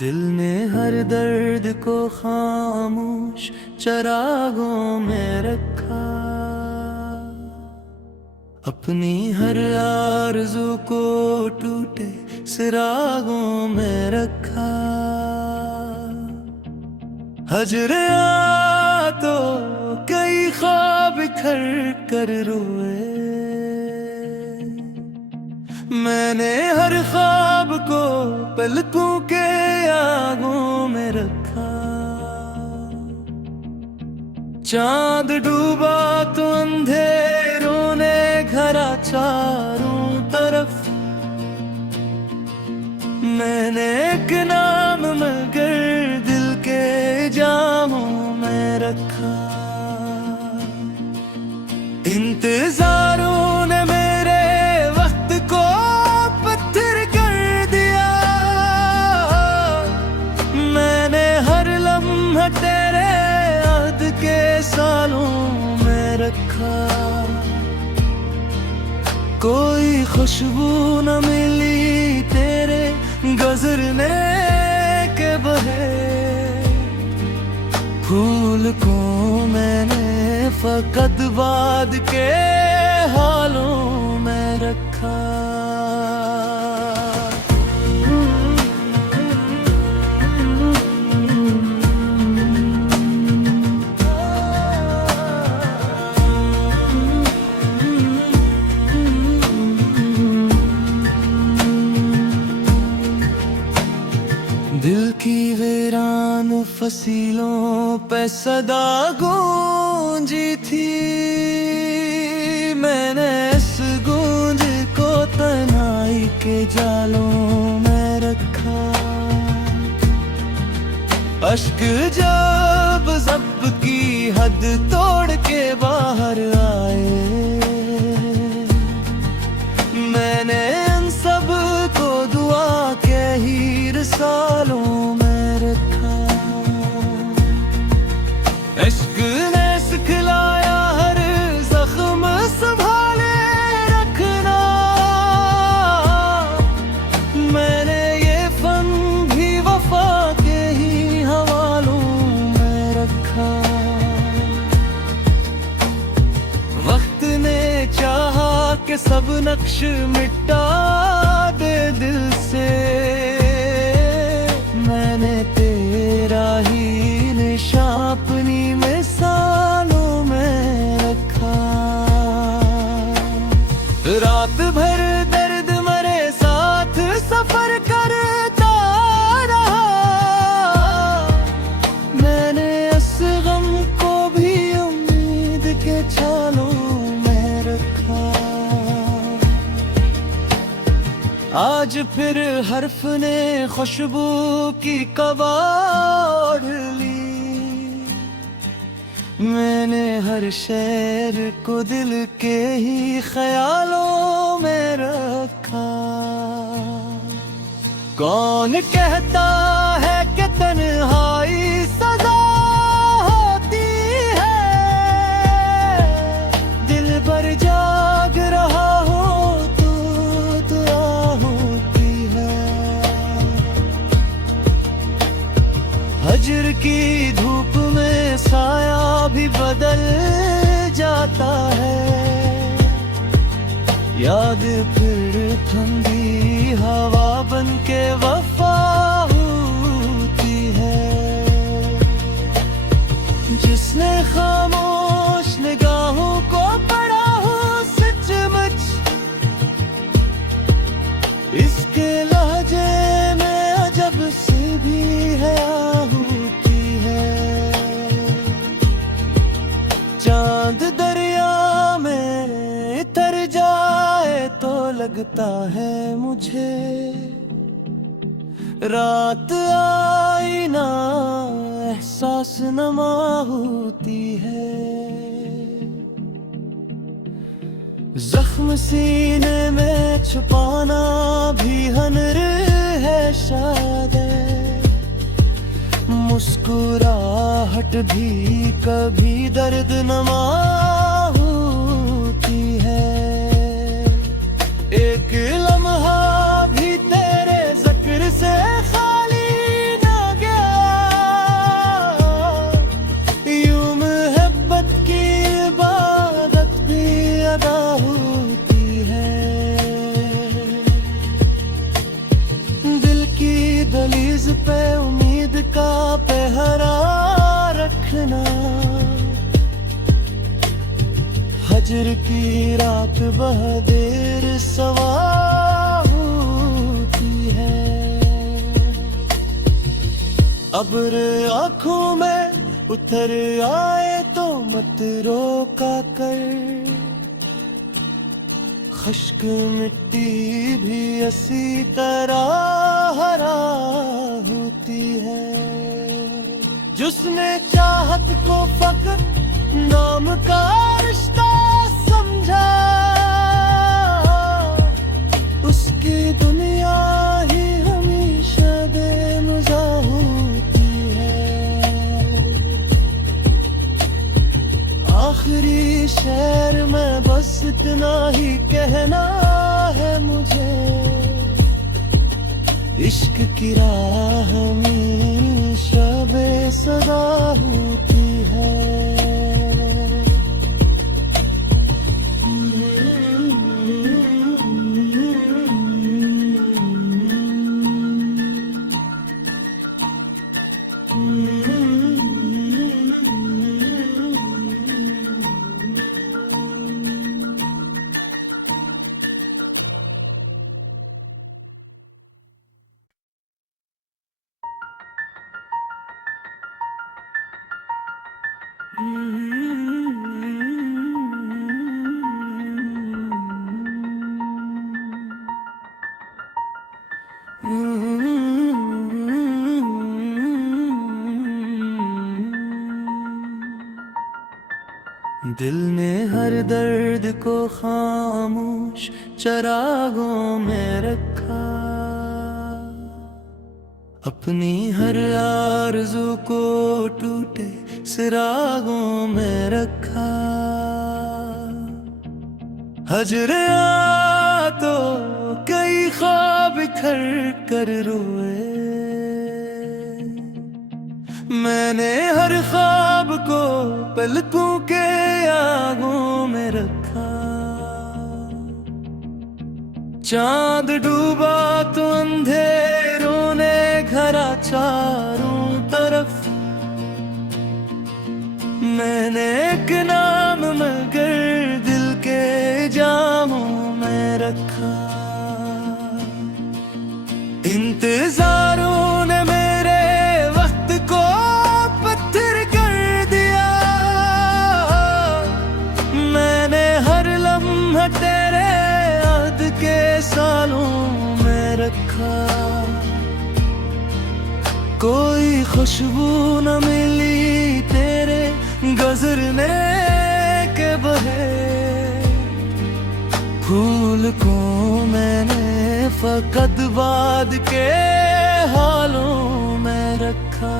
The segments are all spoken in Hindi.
दिल ने हर दर्द को खामोश चरागों में रखा, अपनी हर आरज़ू को टूटे सिरागों में रखा। हजरे आ तो कई ख्वाब बिखर कर रोए, मैंने हर ख्वाब को पलकों के आगों में रखा। चांद डूबा तो अंधेरों ने घरा चारों तरफ, मैंने एक नाम मगर दिल के जामों में रखा। इंतजारों ने मेरे वक्त को पत्थर कर दिया, मैंने हर लम्हा तेरे याद के सालों में रखा। कोई खुशबू न मिली तेरे गुजरने के बहे, फूल को मैंने फकत बाद के हालों में रखा। दिल की वीरान फसीलों पे सदा गूंजी थी, मैंने इस गूंज को तन्हाई के जालों में रखा। अश्क जब ज़ब्त की हद तोड़ के बाहर आए, मैंने इन सब को दुआ के ही रसालों में रखा। इश्क ने सिखलाया हर जख्म संभाले रखना, मैंने ये फन भी वफा के ही हवालों में रखा। वक्त ने चाहा कि सब नक्श मिटा दे दिल से, मैंने तेरा ही निशान अपनी मिसालों में रखा। रात भर दर्द मरे साथ सफर करता रहा, मैंने इस गम को भी उम्मीद के छालों में रखा। आज फिर हर्फ ने खुशबू की कबाड़ ली, मैंने हर शेर को दिल के ही ख्यालों में रखा। कौन कहता है कि तन्हाई सजा होती है, दिल भर जाग रहा हो तो दुआ होती है। हजर की धूप में साया भी बदल जाता है, याद फिर ठंडी हवा बन के वफा होती है। जिसने खामोश निगाहों को पढ़ा हो सचमुच, इसके लहजे में अजब सी भी है होती है। चांद दरिया में तर जाए तो लगता है मुझे, रात आई ना एहसास नमा होती है। जख्म सीने में छुपाना भी हनर है शायद मुस्कुराहट भी कभी दर्द नमा होती है। एक लम्हा भी तेरे जिक्र से खाली ना गया, यूं मोहब्बत की इबादत भी अदा होती है। दिल की दहलीज पे उम्मीद का पहरा रखना, हजर की रात बहादुर सवा होती है। अब्र आँखों में उतर आए तो मत रोका कर, खुश्क मिट्टी भी इसी तरह हरा होती है। जिसने चाहत को फकत नाम का रिश्ता समझा, उसकी दुनिया ही हमेशा बेमज़ा होती है। आखिरी शेर में बस इतना ही कहना है मुझे, इश्क की राह हमेशा बेसदा होती है। दिल ने हर दर्द को खामोश चरागों में रखा, अपनी हर आरज़ू को टूटे सिरागों में रखा। हजरे आ तो कई ख्वाब बिखर कर रोए, मैंने हर ख्वाब को पलकों के आगों में रखा। चांद डूबा तो अंधेरों ने घरा चारों तरफ, मैंने एक नाम मगर दिल के जामों में रखा। इंतजारों ने मेरे वक्त को पत्थर कर दिया, मैंने हर लम्हा तेरे याद के सालों में रखा। कोई खुशबू न मिली तेरे गुजरने के बहे, फूल को मैंने फकत बाद के हालों में रखा।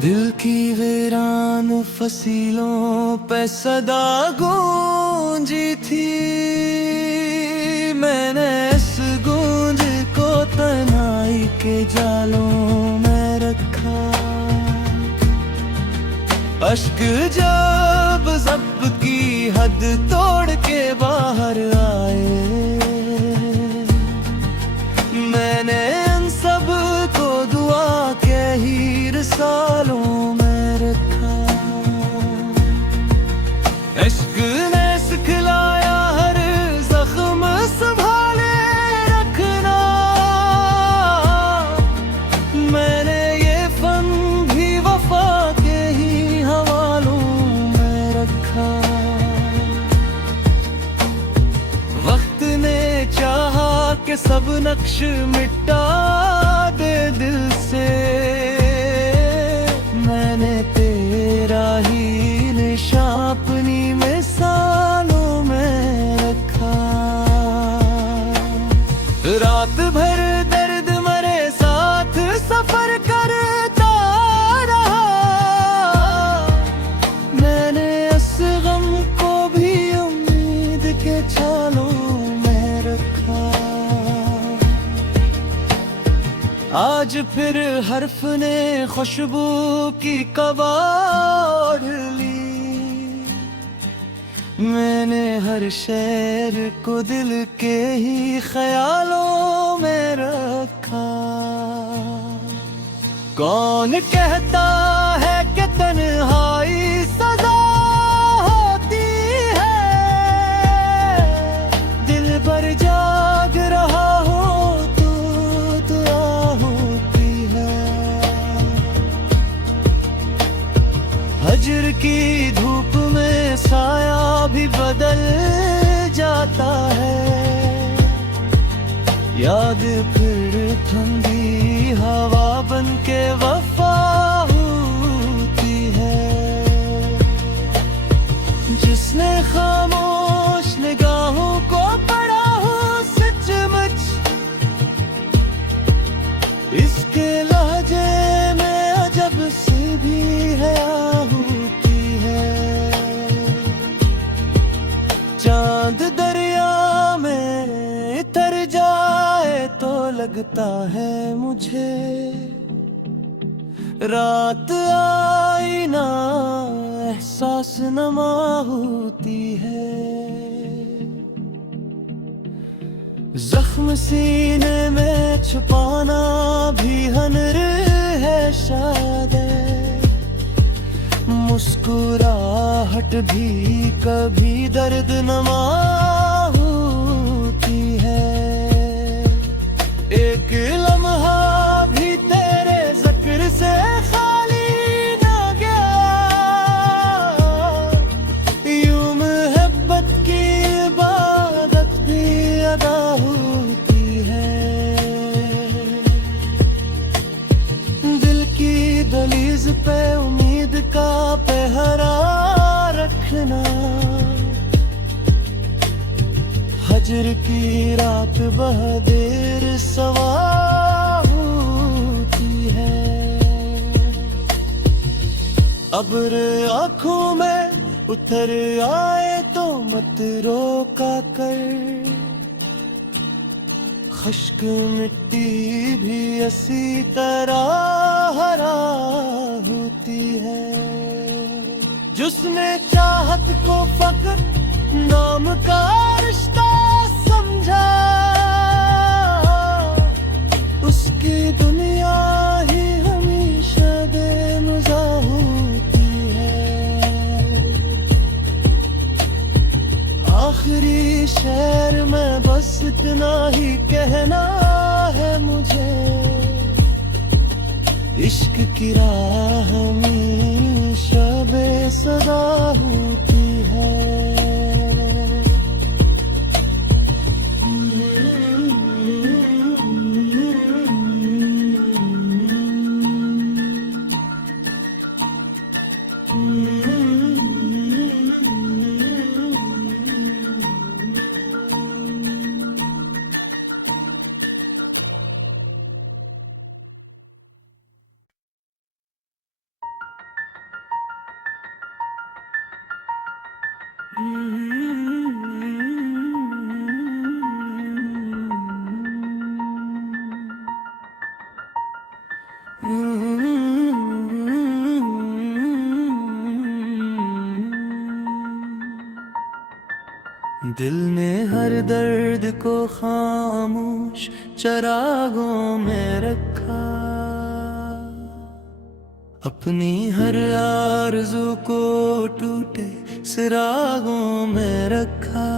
दिल की वीरान फसीलों पे सदा गूंजी थी, मैंने इस गूंज को तन्हाई के जालों में रखा। अश्क जब ज़ब्त की हद तोड़ के बाहर आए, मैंने इन सब को दुआ के ही रसालों में रखा। इश्क ने सिखलाया हर जख्म संभाले रखना, मैंने ये फन भी वफा के ही हवालों में रखा। वक्त ने नक्श मिटा दे दिल से, मैंने तेरा ही निशान अपनी मिसालों में रखा। रात भर दर्द मरे साथ सफर करता रहा, मैंने इस गम को भी उम्मीद के छालों में रखा। आज फिर हर्फ ने खुशबू की कबाड़ ली, मैंने हर शेर को दिल के ही ख्यालों में रखा। कौन कहता है कि तन्हाई सजा होती है, दिल भर जाग रहा हो तो दुआ होती है। हजर की धूप में साया भी बदल जाता है, याद फिर ठंडी हवा बन के वफा होती है। जिसने खामोश निगाहों को पढ़ा हो सचमुच, इसके लहजे में अजब सी भी हया होती है। चांद दरिया में तर जाए तो लगता है मुझे, रात आई ना एहसास नमा होती है। जख्म सीने में छुपाना भी हुनर है शायद, मुस्कुराहट भी कभी दर्द नमा होती है। एक लम्हा भी तेरे जिक्र से खाली ना गया, यूं मोहब्बत की इबादत भी अदा होती है। दिल की दहलीज पे उम्मीद का पहरा रखना, हजर की रात बहादुर सवा होती है। अब्र आँखों में उतर आए तो मत रोका कर, खुश्क मिट्टी भी इसी तरह हरा होती है। जिसने चाहत को फकत नाम का रिश्ता समझा, उसकी दुनिया ही हमेशा बेमज़ा होती है। आखिरी शेर में बस इतना ही कहना है मुझे, इश्क की राह हमेशा बेसदा होती है। दिल ने हर दर्द को खामोश चरागों में रखा, अपनी हर आरज़ू को टूटे सिरागों में रखा।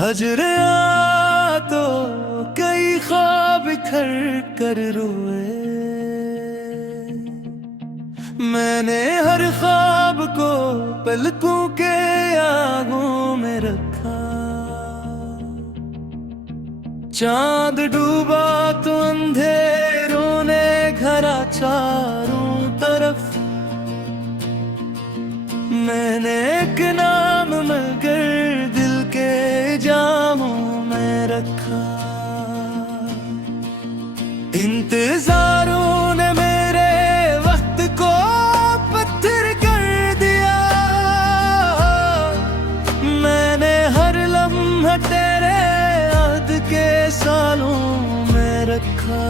हजरे आ तो कई ख्वाब बिखर कर रोए, मैंने हर ख्वाब को पलकों के आगों में रखा। चांद डूबा तो अंधेरों ने घरा चारों तरफ। मैंने एक नाम मगर दिल के जामों में रखा। इंतजारों ने मेरे वक्त को पत्थर कर दिया। मैंने हर लम्हा तेरे याद के सालों में रखा।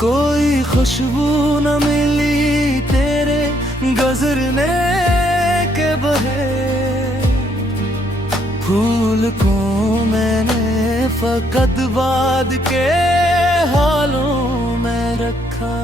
कोई खुशबू न मिली तेरे गुजरने के बहे। फूल को मैंने फकत बाद के हालों में रखा।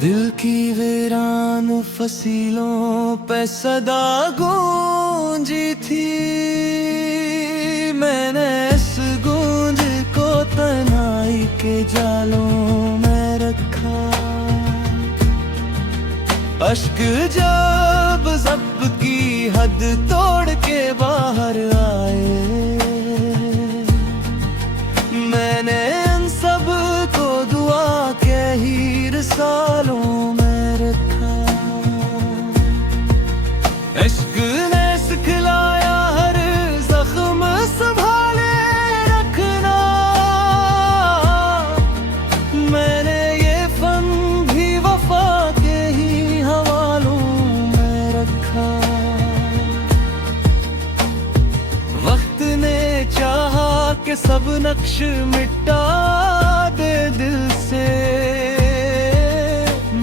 दिल की वीरान फसीलों पे सदा गूंजी थी। मैंने इस गूंज को तन्हाई के जालों में रखा। अश्क जब ज़ब्त की हद तोड़ के बाहर आए। मैंने इन सब को दुआ के हीर सालों में रखा। इश्क ने सिखलाया हर जख्म संभाले रखना। मैंने ये फन भी वफा के ही हवालों में रखा। वक्त ने चाहा कि सब नक्श मिटा दे दिल से।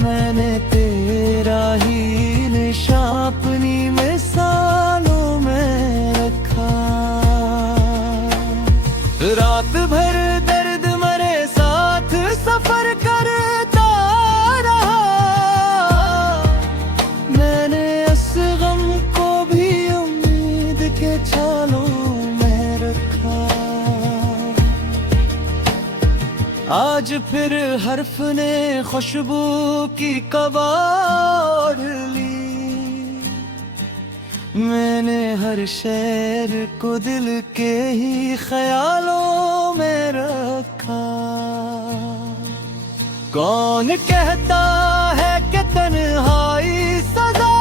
मैंने तेरा ही निशान अपनी मिसालों में रखा। रात भर दर्द मरे साथ सफर करता रहा। मैंने इस गम को भी उम्मीद के छालों में रखा। आज फिर हर्फ ने खुशबू की कबाड़ ली। मैंने हर शेर को दिल के ही ख्यालों में रखा। कौन कहता है कि तन्हाई सजा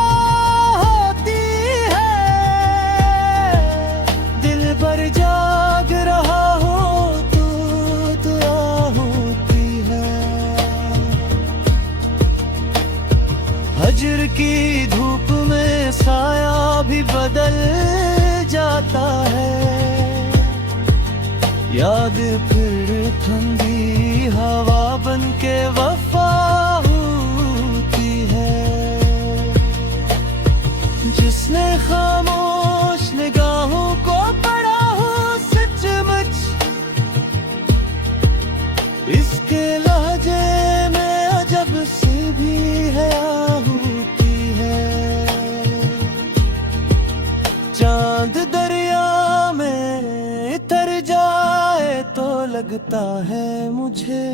होती है। दिल भर जाग रहा हो तो दुआ होती है। हजर की धूप में साया भी बदल जाता है। याद फिर ठंडी हवा बन के वफा होती है। जिसने खामोश निगाहों को पढ़ा हो सचमुच। इसके लहजे में अजब सी भी हया होती है। चांद दरिया में तर जाए तो लगता है मुझे।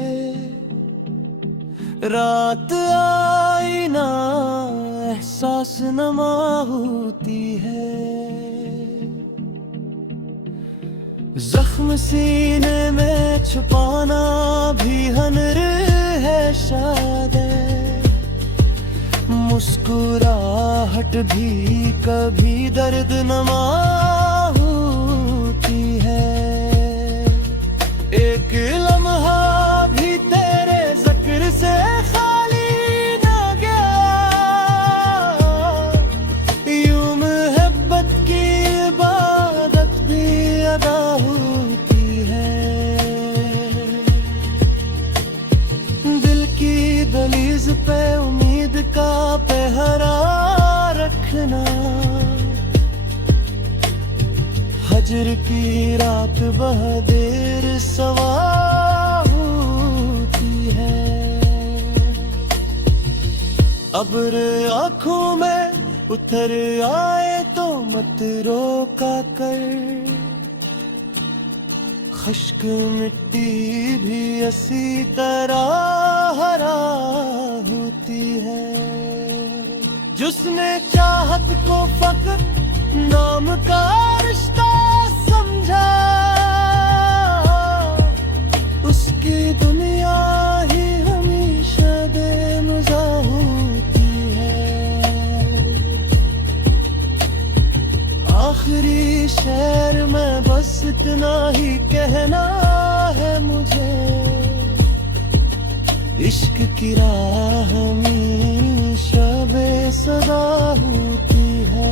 रात आई ना एहसास नमा होती है। जख्म सीने में छुपाना भी हनर है शायद। मुस्कुराहट भी कभी दर्द नमा होती है। एक लम्हा भी तेरे जिक्र से खाली ना गया। यूं मोहब्बत की इबादत भी अदा होती है। दिल की दहलीज पे उम्मीद का पहरा रखना। हजर की रात बहादुर सवा होती है। अब्र आँखों में उतर आए तो मत रोका कर, खश्क मिट्टी भी इसी तरह हरा होती है। जिसने चाहत को फकत नाम का रिश्ता समझा, उसकी दुनिया ही हमेशा बेमज़ा होती है। आखिरी शेर में बस इतना ही कहना है मुझे, इश्क की राह हमेशा बेसदा होती है।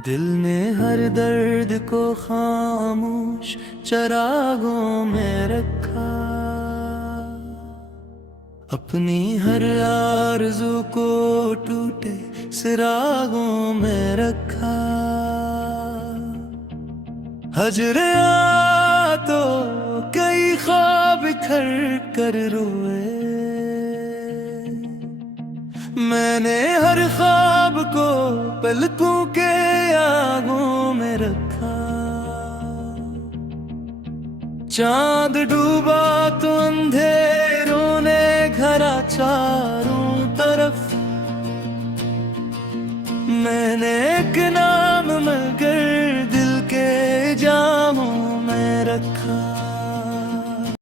दिल ने हर दर्द को खामोश चरागों में रखा, अपनी हर आरज़ू को टूटे सिरागों में रखा। हजरिया तो कई ख्वाब बिखर कर रोए, मैंने हर ख्वाब को पलकों के आगों में रखा। चांद डूबा तो अंधेरों ने घरा चारों तरफ, मैंने एक नाम मगर